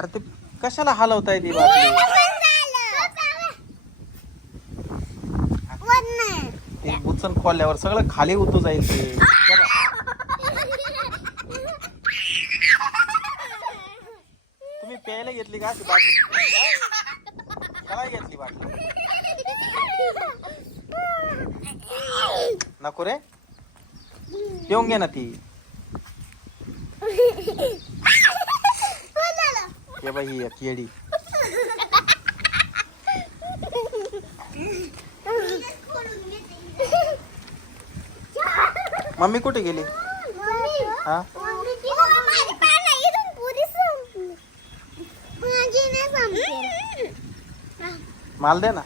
अरे ते कशाला हलवताय ती बाटली? ते बुचन खोलल्यावर सगळं खाली उतू जाईल ते. तुम्ही प्यायला घेतली का ती बाटली? काय घेतली बाटली? नको रे, पिऊन घे ना ती. ये बाई ही एक येडी. मम्मी कुठे गेली? हा माल दे ना.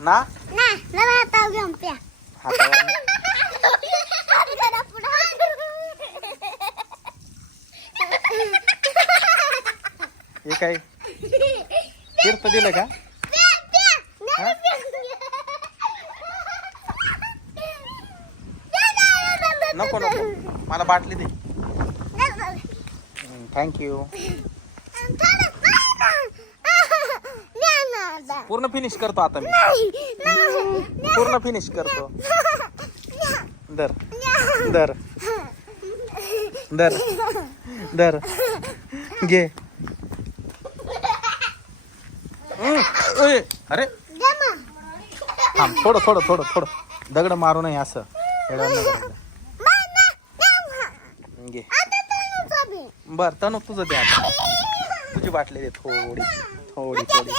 ना हातावर हे काय तीर्थ दिलं का? हा? नको नको, मला बाटली दे. थँक्यू. पूर्ण फिनिश करतो आता मी. पूर्ण फिनिश करतो. दर दर दर दर घे. अरे थांब, थोडं थोडं थोडं थोडं दगड मारू नये असं. घे. बर तनु तुझं दे आता. तुझी बाटली दे थोडी थोडी थोडी.